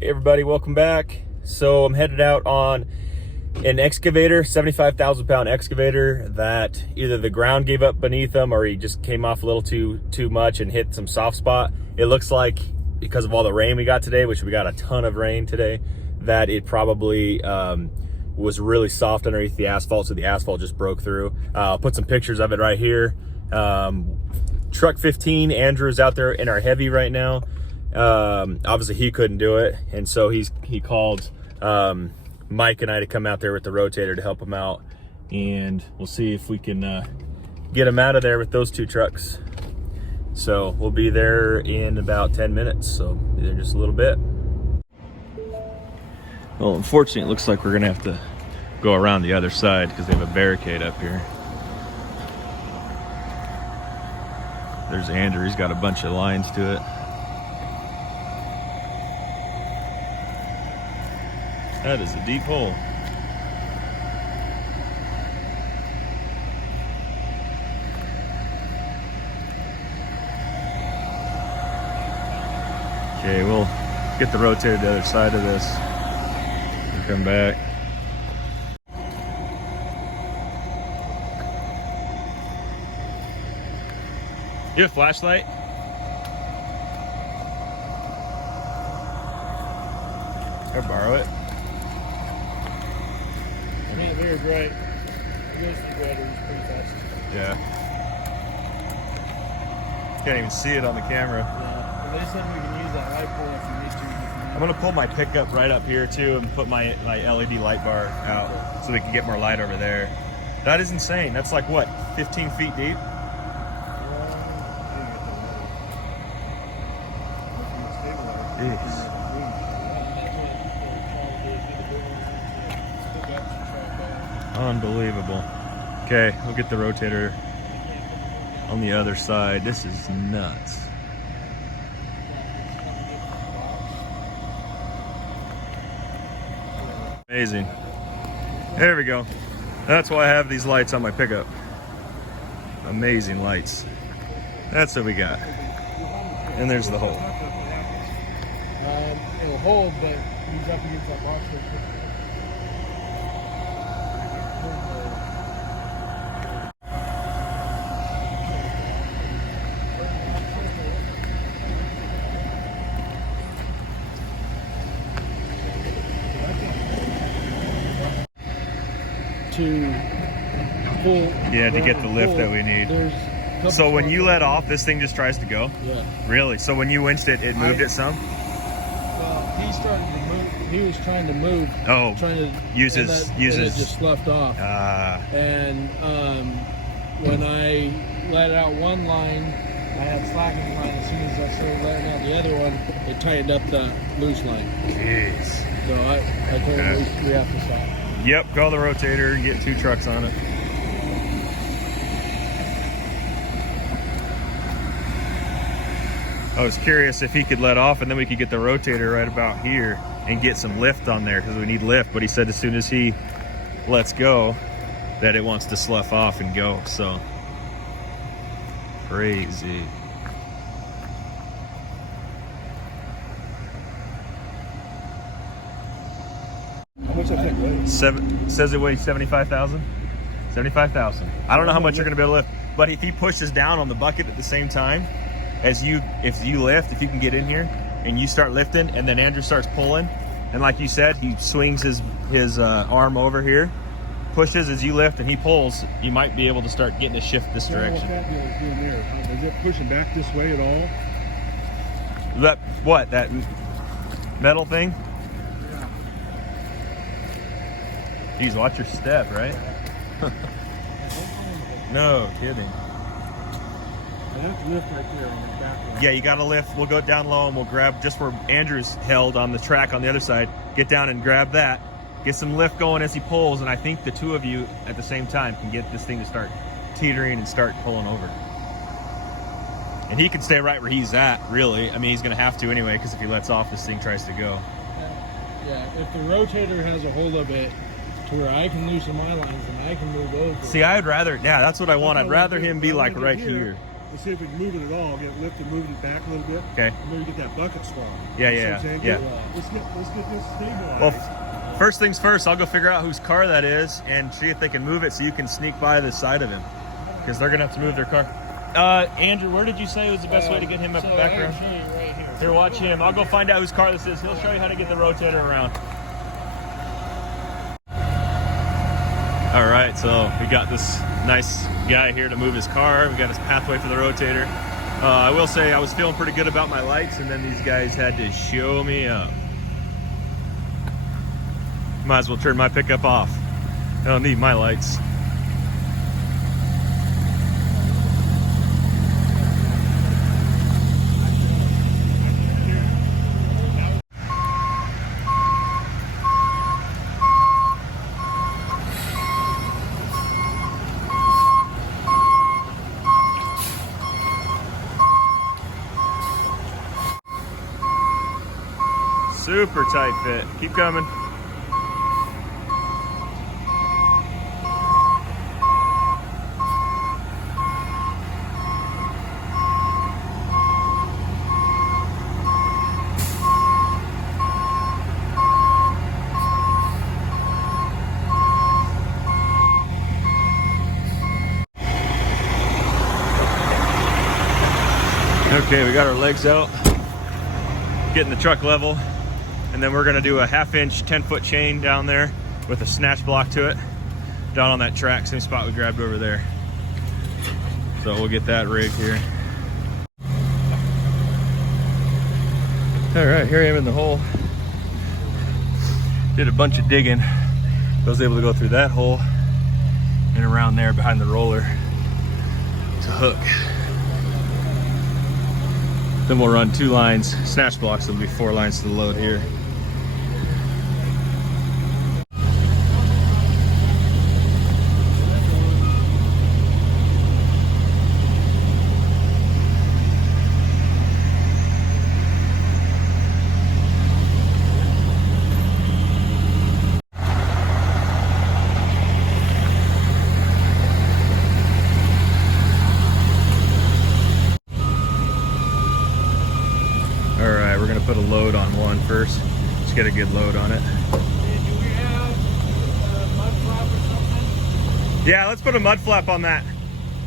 Hey everybody, welcome back. So I'm headed out on an excavator, 75,000 pound excavator that either the ground gave up beneath him or he just came off a little too much and hit some soft spot. It looks like because of all the rain we got today, which we got a ton of rain today, that it probably was really soft underneath the asphalt, so the asphalt just broke through. I'll put some pictures of it right here. Truck 15, Andrew's out there in our heavy right now. Obviously he couldn't do it, and so he called Mike and I to come out there with the rotator to help him out, and we'll see if we can get him out of there with those two trucks. So we'll be there in about 10 minutes, so be there just a little bit. Well, unfortunately, it looks like we're gonna have to go around the other side because they have a barricade up here. There's Andrew, he's got a bunch of lines to it. That is a deep hole. Okay, we'll get the rotator to the other side of this and come back. You have a flashlight? I'll borrow it. Not very bright. It goes to the batteries pretty fast. Yeah. Can't even see it on the camera. Yeah. Well, they said we can use that light pole if you need to. I'm gonna pull my pickup right up here too and put my LED light bar out so we can get more light over there. That is insane. That's like what, 15 feet deep? Jeez. Unbelievable. Okay, we'll get the rotator on the other side. This is nuts. Amazing. There we go. That's why I have these lights on my pickup. Amazing lights. That's what we got. And there's the hole. It'll hold, but he's up against that box. To pull, to get the lift that we need. So when you let off, this thing just tries to go? Yeah. Really? So when you winched it, it moved it some? Well, he started to move. He was trying to move. Oh, trying to use it just sloughed off. And when I let out one line, I had slacking line. As soon as I started letting out the other one, it tightened up the loose line. Jeez. So I told him we have to stop. Yep, call the rotator and get two trucks on it. I was curious if he could let off and then we could get the rotator right about here and get some lift on there because we need lift. But he said as soon as he lets go that it wants to slough off and go. So crazy. How much I think weighs? Says it weighs 75,000. 75,000. I don't know how much you're gonna be able to lift, but if he pushes down on the bucket at the same time as you, if you can get in here and you start lifting, and then Andrew starts pulling, and like you said, he swings his arm over here, pushes as you lift, and he pulls. You might be able to start getting a shift this direction. What that deal is doing there? Is it pushing back this way at all? That metal thing? Geez, watch your step, right? No kidding. I have to lift right there on the back one. Yeah, you gotta lift. We'll go down low and we'll grab just where Andrew's held on the track on the other side. Get down and grab that. Get some lift going as he pulls, and I think the two of you at the same time can get this thing to start teetering and start pulling over. And he can stay right where he's at, really. I mean, he's gonna have to anyway, because if he lets off, this thing tries to go. Yeah, if the rotator has a hold of it, to where I can loosen my lines and I can move over. See, I'd rather, yeah, that's what I want. I'd rather him be like right here. Let's see if we can move it at all. Get it lifted, moving it back a little bit. Okay. And maybe get that bucket swung. Yeah, You see yeah, what I'm saying? yeah. Let's get this stabilized. Well, first things first, I'll go figure out whose car that is and see if they can move it so you can sneak by the side of him, because they're gonna have to move their car. Andrew, where did you say was the best way to get him a background? I'll show you right here. Here, watch him. I'll go find out whose car this is. He'll show you how to get the rotator around. All right, so we got this nice guy here to move his car. We got his pathway for the rotator. I will say I was feeling pretty good about my lights, and then these guys had to show me up. Might as well turn my pickup off. I don't need my lights. Super tight fit. Keep coming. Okay, we got our legs out, getting the truck level. And then we're gonna do a 1/2-inch 10-foot chain down there with a snatch block to it, down on that track, same spot we grabbed over there. So we'll get that rigged here. All right, here I am in the hole. Did a bunch of digging. I was able to go through that hole and around there behind the roller to hook. Then we'll run 2 lines, snatch blocks, there'll be 4 lines to the load here. We're gonna put a load on one first. Just get a good load on it. Do we have a mud flap or something? Yeah, let's put a mud flap on that.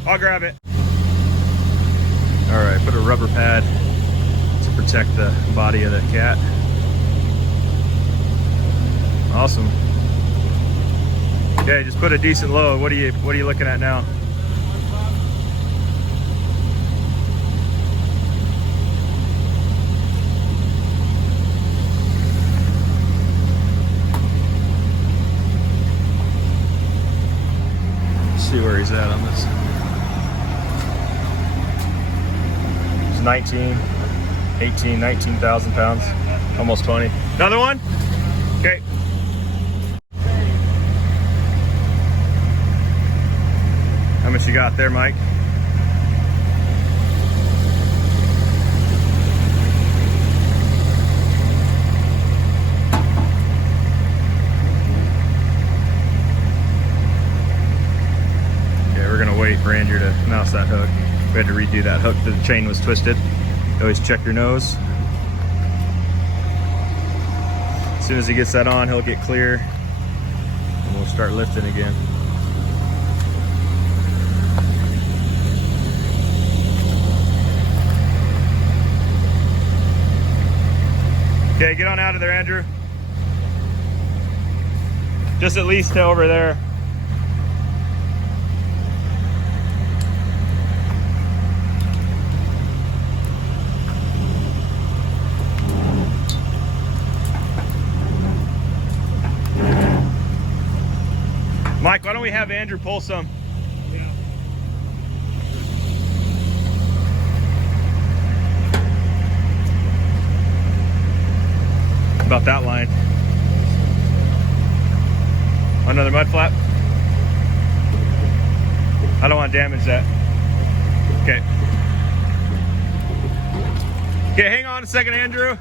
I'll grab it. All right, put a rubber pad to protect the body of the cat. Awesome. Okay, just put a decent load. What are you looking at now? See where he's at on this. It's 19, 18, 19,000 pounds, almost 20. Another one? Okay. How much you got there, Mike? We're gonna wait for Andrew to mouse that hook. We had to redo that hook because the chain was twisted. Always check your nose. As soon as he gets that on, he'll get clear and we'll start lifting again. Okay, get on out of there, Andrew. Just at least to over there. Mike, why don't we have Andrew pull some? About that line. Another mud flap? I don't want to damage that. Okay. Okay, hang on a second, Andrew.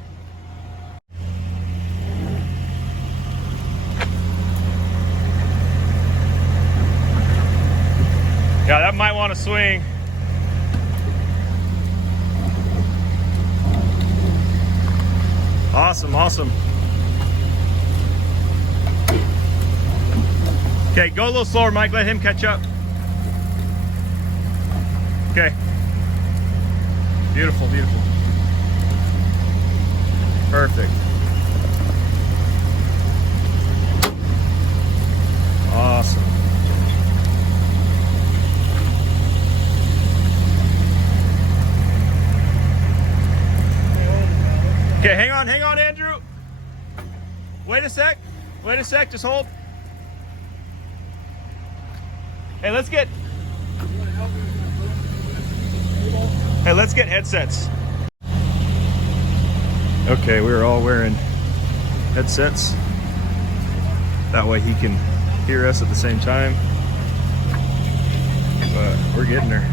Yeah, that might want to swing. Awesome, awesome. Okay, go a little slower, Mike. Let him catch up. Okay. Beautiful, beautiful. Perfect. Awesome. Okay, hang on, Andrew. Wait a sec, just hold. Hey, let's get headsets. Okay, we're all wearing headsets. That way he can hear us at the same time. But we're getting there.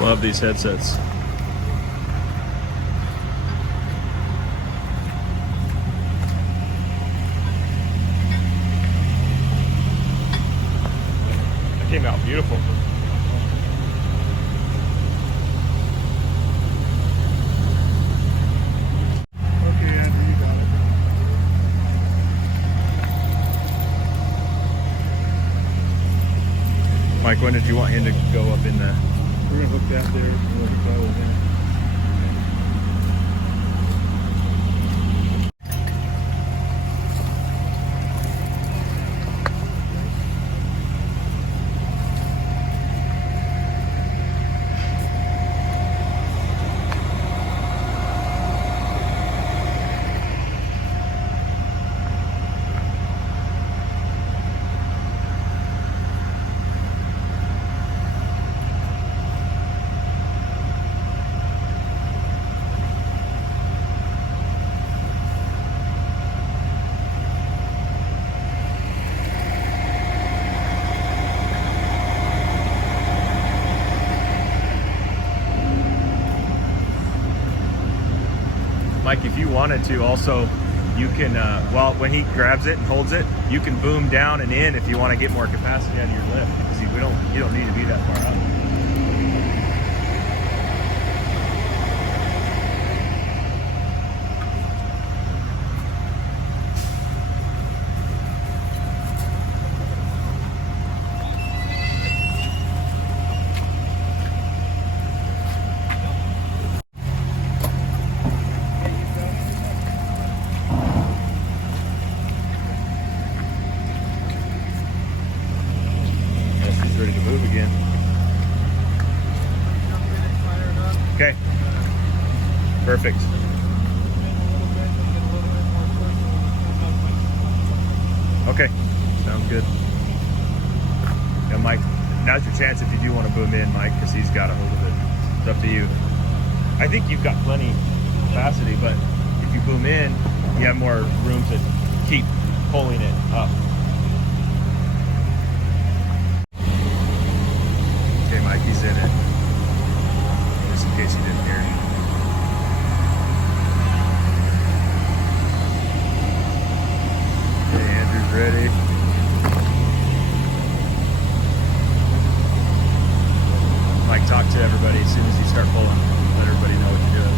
Love these headsets. That came out beautiful. Okay, Andrew, you got it. Mike, when did you want him to go up in the... We're gonna hook that there and let it go in. Mike, if you wanted to also, you can, well, when he grabs it and holds it, you can boom down and in if you want to get more capacity out of your lift. Because you don't need to be that far out. Ready to move again. Okay. Perfect. Okay. Sounds good. Yeah, Mike, now's your chance if you do want to boom in, Mike, because he's got a hold of it. It's up to you. I think you've got plenty capacity, but if you boom in, you have more room to keep pulling it up. Okay, Mike, he's in it. Just in case you didn't hear. Okay, Andrew's ready. Mike, talk to everybody as soon as you start pulling. Let everybody know what you're doing.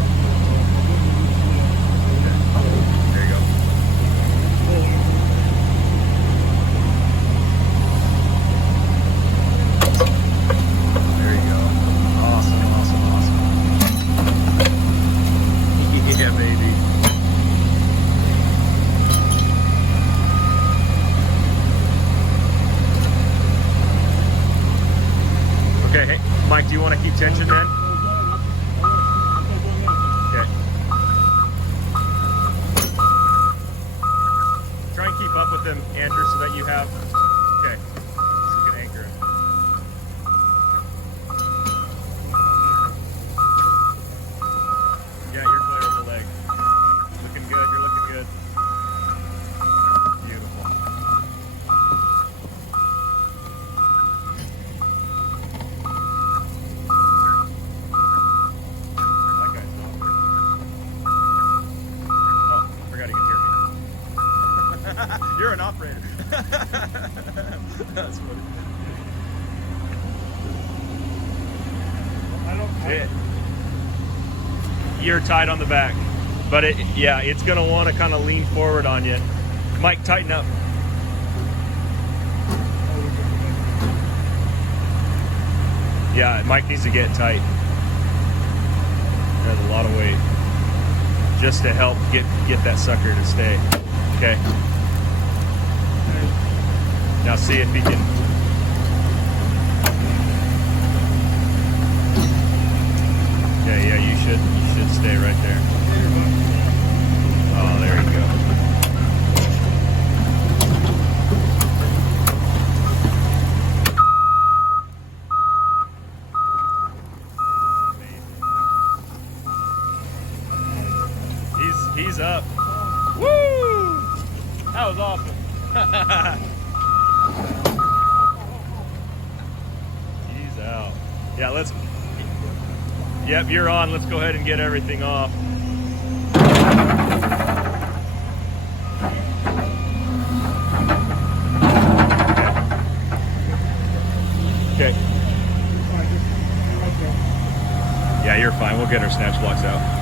Okay. There you go. There you go. Awesome, awesome, awesome. Yeah, baby. Okay, hey, Mike, do you want to keep tension then? Okay. Try and keep up with them, Andrew, so that you have... Okay. So you can anchor it. Yeah, you're clear of the leg. Looking good, you're looking good. Beautiful. That guy's not working. Oh, I forgot he could hear me. You're an operator. That's funny. You're tight on the back, but it's gonna want to kind of lean forward on you. Mike, tighten up. Yeah, Mike needs to get tight. There's a lot of weight just to help get that sucker to stay. Okay. Now see if he can. Okay, yeah, you should stay right there. Oh, there you go. He's up. Woo! That was awesome. He's out. Yeah, let's. Yep, you're on. Let's go ahead and get everything off. Okay. Yeah, you're fine. We'll get our snatch blocks out.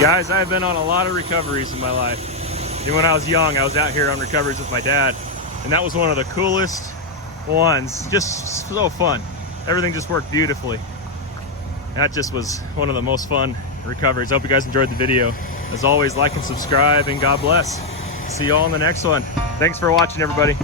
Guys, I've been on a lot of recoveries in my life. And when I was young, I was out here on recoveries with my dad, and that was one of the coolest ones. Just so fun. Everything just worked beautifully. That just was one of the most fun recoveries. I hope you guys enjoyed the video. As always, like and subscribe, and God bless. See you all in the next one. Thanks for watching, everybody.